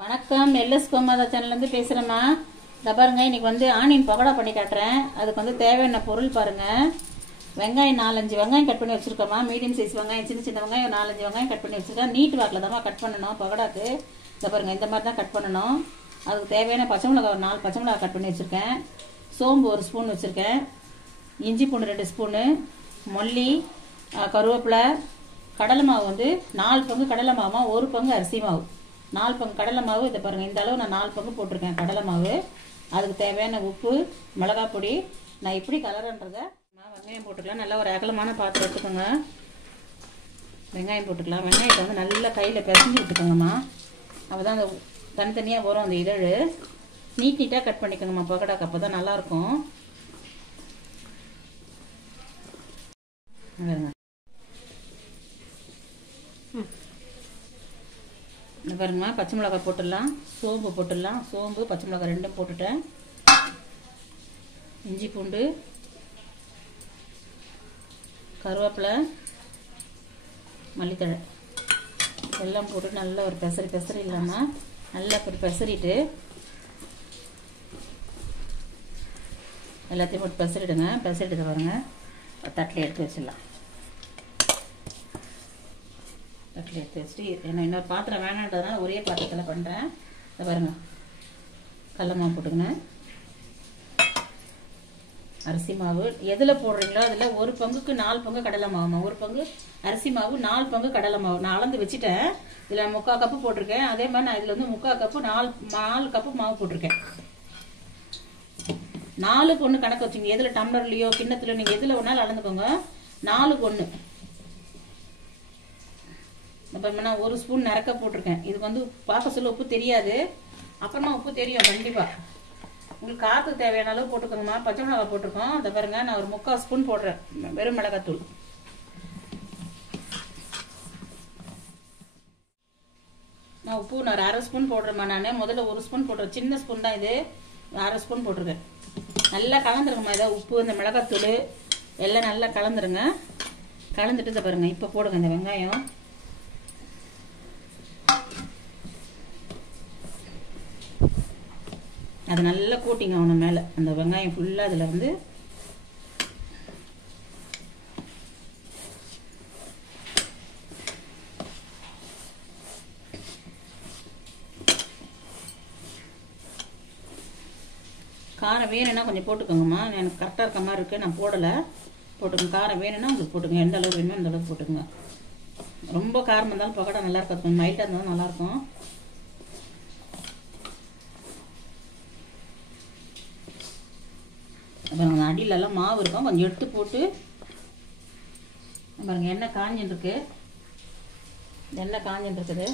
வணக்கம், எல்எஸ் கோமாதா சேனல்லேருந்து பேசுகிறேம்மா. இதை பாருங்கள், இன்றைக்கி வந்து ஆனியன் பகோடா பண்ணி காட்டுறேன். அதுக்கு வந்து தேவையான பொருள் பாருங்கள். வெங்காயம் 4-5 வெங்காயம் கட் பண்ணி வச்சுருக்கோம்மா. மீடியம் சைஸ் வெங்காயம், சின்ன சின்ன வெங்காயம் 4-5 வெங்காயம் கட் பண்ணி வச்சுருக்கேன். நீட் வாக்கில் தான் கட் பண்ணணும் பகோடாக்கு. இதை பாருங்கள், இந்த மாதிரி தான் கட் பண்ணணும். அதுக்கு தேவையான பச்சை மிளகா 4 பச்சை மிளகா கட் பண்ணி வச்சுருக்கேன். சோம்பு 1 ஸ்பூன் வச்சுருக்கேன். இஞ்சி பூண்டு 2 ஸ்பூனு, மல்லி, கருவேப்பிலை, கடலை மாவு வந்து 4 பங்கு கடலை மாவு, 1 பங்கு அரிசி மாவு, 4 பங்கு கடலை மாவு. இதை பாருங்கள், இந்த அளவு நான் 4 பங்கு போட்டிருக்கேன் கடலை மாவு. அதுக்கு தேவையான உப்பு, மிளகாய் பொடி. நான் எப்படி கலருன்றதை வெங்காயம் போட்டுக்கலாம். நல்லா ஒரு அகலமான பாத்திரம் எடுத்துக்கோங்க. வெங்காயம் போட்டுக்கலாம். வெங்காயத்தை வந்து நல்லா கையில் பிசைஞ்சு விட்டுக்கோங்கம்மா. அப்போ தான் அந்த தனித்தனியாக வரும் அந்த இதழ். நீட்டாக கட் பண்ணிக்கோங்கம்மா பகோடாக்கு, அப்போ தான் நல்லாயிருக்கும். இந்த பாருங்கம்மா, பச்சை மிளகாய் போட்டுடலாம், சோம்பு போட்டுடலாம். சோம்பு பச்சை மிளகாய் 2 போட்டுட்டேன். இஞ்சி பூண்டு, கருவேப்பிலை, மல்லித்தழை எல்லாம் போட்டு நல்லா ஒரு பெசரி இல்லாமல் நல்லா பெசரிட்டு எல்லாத்தையும் போட்டு பெசரிடுங்க. பெசரிட்டு பாருங்க, தட்டில் எடுத்து வச்சிடலாம். தட்டில் எடுத்து வச்சுட்டு என்ன இன்னொரு பாத்திரம் வேணான்றதுனால ஒரே பாத்திரத்தில் பண்ணுறேன். இதை பாருங்க, கடலை மாவு போட்டுக்கினேன். அரிசி மாவு எதில் போடுறீங்களோ அதில் 1 பங்குக்கு 4 பங்கு கடலை மாவுமா. 1 பங்கு அரிசி மாவு, 4 பங்கு கடலை மாவு. நான் அளந்து வச்சுட்டேன். இதில் 3/4 கப்பு போட்டிருக்கேன். அதே மாதிரி நான் இதில் வந்து 3/4 கப்பு 4 கப்பு மாவு போட்டிருக்கேன். 4க்கு 1 கணக்கு வச்சுங்க. எதில் டம்ளர்லையோ கிண்ணத்துலையோ நீங்கள் எதில் ஒன்றாலும் அளந்துக்கோங்க. 4க்கு 1. அப்புறமா நான் 1 ஸ்பூன் நிறக்க போட்டிருக்கேன். இதுக்கு வந்து பார்க்க சொல்ல உப்பு தெரியாது, அப்புறமா உப்பு தெரியும் கண்டிப்பாக. உங்களுக்கு காற்றுக்கு தேவையான அளவு போட்டுக்கோங்கம்மா. பச்சை மிளகாய் போட்டிருக்கோம். அதை பாருங்க, நான் ஒரு 3/4 ஸ்பூன் போடுறேன் வெறும் மிளகாத்தூள். நான் உப்பு நான் 1/2 ஸ்பூன் போடுறேம்மா. நான் முதல்ல 1 ஸ்பூன் போடுறேன். சின்ன ஸ்பூன் தான் இது, 1/2 ஸ்பூன் போட்டிருக்கேன். நல்லா கலந்துருங்கம்மா. இதை உப்பு, இந்த மிளகாத்தூள் எல்லாம் நல்லா கலந்துருங்க. கலந்துட்டு இதை பாருங்க, இப்போ போடுங்க இந்த வெங்காயம். அது நல்லா கூட்டிங்க அவனை மேலே. அந்த வெங்காயம் ஃபுல்லாக அதில் வந்து காரம் வேணும்னா கொஞ்சம் போட்டுக்கோங்கம்மா. எனக்கு கரெக்டாக இருக்க மாதிரி இருக்குது, நான் போடலை. போட்டுக்கோங்க. காரம் வேணும்னா உங்களுக்கு போட்டுக்கோங்க. எந்த அளவுக்கு வேணுமோ அந்த அளவுக்கு போட்டுக்கோங்க. ரொம்ப காரம் இருந்தாலும் பக்கோடா நல்லா இருக்காது, மைல்டாக இருந்தாலும் நல்லாயிருக்கும். அப்புறம் அடியிலெல்லாம் மாவு இருக்கும், கொஞ்சம் எடுத்து போட்டு பாருங்க. எண்ணெய் காஞ்சின்னு எண்ணெய் காஞ்சின்னு இருக்குது.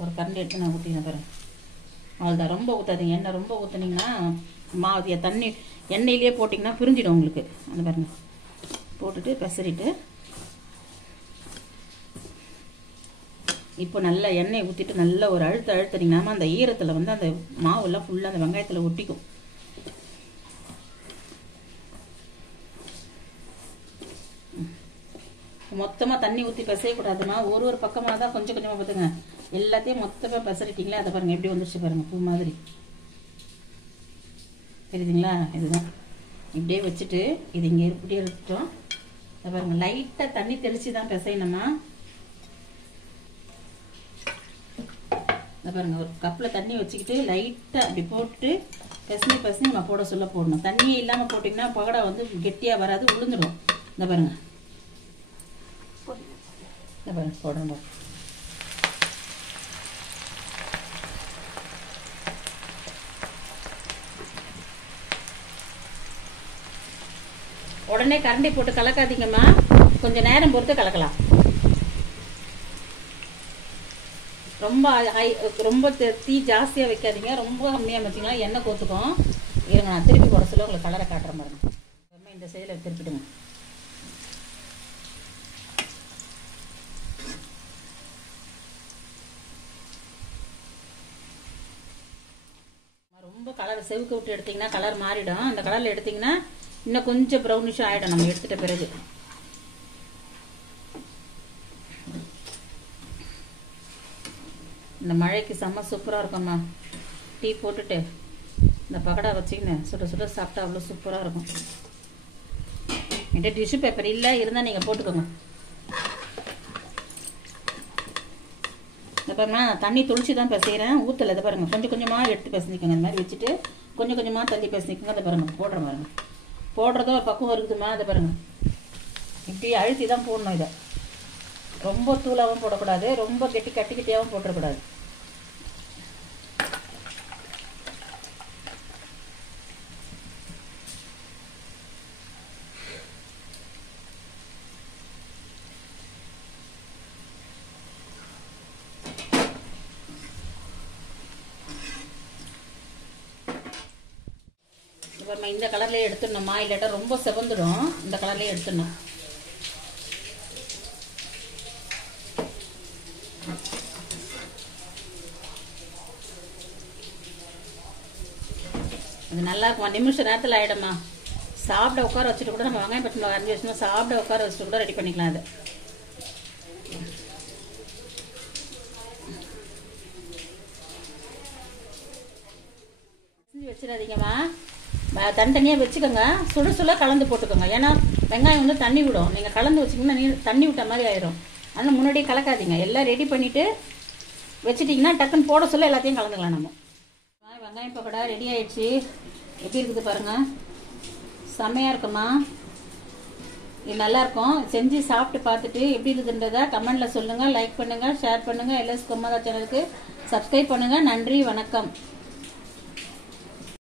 ஒரு கரண்டி எடுத்து நான் ஊற்றினேன் பாருங்க. அவ்வளோதான், ரொம்ப ஊற்றாதீங்க. எண்ணெய் ரொம்ப ஊற்றுனீங்கன்னா மாவு தண்ணி எண்ணெயிலே போட்டிங்கன்னா பிரிஞ்சிடும் உங்களுக்கு. அந்த பாருங்க, போட்டுட்டு பெசரிட்டு இப்போ நல்லா எண்ணெய் ஊற்றிட்டு நல்லா ஒரு அழுத்தினீங்கன்னா அந்த ஈரத்தில் வந்து அந்த மாவுலாம் ஃபுல்லாக அந்த வெங்காயத்தில் ஒட்டிக்கும். மொத்தமாக தண்ணி ஊற்றி பிசையக்கூடாதுமா. ஒரு பக்கமாக தான் கொஞ்சம் கொஞ்சமாக பார்த்துங்க. எல்லாத்தையும் மொத்தமாக பிசறிட்டிங்களா? அதை பாருங்கள் எப்படி வந்துருச்சு பாருங்கள், பூ மாதிரி தெரியுதுங்களா? இதுதான். இப்படியே வச்சுட்டு இது இங்கே இப்படியே எடுத்துட்டோம். அதை பாருங்கள், லைட்டாக தண்ணி தெளித்து தான் பிசையணுமா. அதை பாருங்கள், ஒரு கப்பில் தண்ணி வச்சுக்கிட்டு லைட்டாக அப்படி போட்டுட்டு பிசைஞ்சு நம்ம போட சொல்ல போடணும். தண்ணியே இல்லாமல் போட்டிங்கன்னா பகோடா வந்து கெட்டியாக வராது, உளுந்துடும். இந்த பாருங்கள், போடணும். உடனே கரண்டி போட்டு கலக்காதீங்கம்மா, கொஞ்சம் நேரம் பொறுத்து கலக்கலாம். ரொம்ப தீ ஜாஸ்தியாக வைக்காதீங்க, ரொம்ப கம்மியாக வச்சிங்கன்னா எண்ணெய் கோத்துக்கும். இருங்க, நான் திருப்பி போட சொல்ல உங்களுக்கு கலரை காட்டுறேன் பாருங்க. இந்த சைடில் திருப்பிடுங்க. ரொம்ப கலர் செவுக்க விட்டு எடுத்தீங்கன்னா கலர் மாறிடும். அந்த கலரில் எடுத்தீங்கன்னா இன்னும் கொஞ்சம் ப்ரௌனிஷாக ஆகிடும் நம்ம எடுத்துட்ட பிறகு. இந்த மழைக்கு செம்ம சூப்பராக இருக்கும்மா. டீ போட்டுட்டு இந்த பக்கோடா வச்சிக்கின்னு சுட சுட சாப்பிட்டா அவ்வளோ சூப்பராக இருக்கும். என்கிட்ட டிஷ்யூ பேப்பர் இல்லை, இருந்தால் நீங்கள் போட்டுக்கோங்க. இந்த பாருங்க, நான் தண்ணி தொளிச்சு தான் பிசைகிறேன், ஊற்றலை. இதை பாருங்கள், கொஞ்சம் கொஞ்சமாக எடுத்து பிசைஞ்சிக்கோங்க. இந்த மாதிரி வச்சுட்டு கொஞ்சம் கொஞ்சமாக தண்ணி பிசைஞ்சிக்கோங்க. அதை பாருங்கள், போடுற பாருங்கள், போடுறதும் ஒரு பக்குவம் இருக்குதுமா. அதை பாருங்கள், இப்படி அழுத்தி தான் போடணும். இதை ரொம்ப தூளாகவும் போடக்கூடாது, ரொம்ப கட்டியாகவும் போட்டுறக்கூடாது. இந்த கலர்லேயே எடுத்துடணுமா, இல்லாட்டா ரொம்ப செவந்துடும். இந்த கலர்லேயே எடுத்துடணும். அது நல்லா இருக்கும். நிமிஷம் நேரத்தில் ஆகிடும்மா. சாப்பிட உட்கார வச்சுட்டு கூட நம்ம வெங்காயம் பச்சை மிளகாய் அரைஞ்சி வச்சோம்னா சாப்பிட உட்கார வச்சுட்டு கூட ரெடி பண்ணிக்கலாம். அது செஞ்சு வச்சிடாதீங்கம்மா, தனித்தனியாக வச்சுக்கோங்க. சுட சுட கலந்து போட்டுக்கோங்க. ஏன்னா வெங்காயம் வந்து தண்ணி விடும். நீங்கள் கலந்து வச்சிங்கன்னா தண்ணி விட்ட மாதிரி ஆயிடும். அதனால் முன்னாடியே கலக்காதீங்க. எல்லாம் ரெடி பண்ணிவிட்டு வச்சுட்டிங்கன்னா டக்குன்னு போட சொல்ல எல்லாத்தையும் கலந்துக்கலாம். நம்ம வெங்காயம் பக்கோடா ரெடி ஆயிடுச்சு. எப்படி இருக்குது பாருங்கள், செம்மையாக இருக்குமா. இது நல்லாயிருக்கும். செஞ்சு சாப்பிட்டு பார்த்துட்டு எப்படி இருக்குதுன்றதை கமெண்டில் சொல்லுங்கள். லைக் பண்ணுங்கள், ஷேர் பண்ணுங்கள். எல்எஸ் கோமதா சேனலுக்கு சப்ஸ்கிரைப் பண்ணுங்கள். நன்றி, வணக்கம்.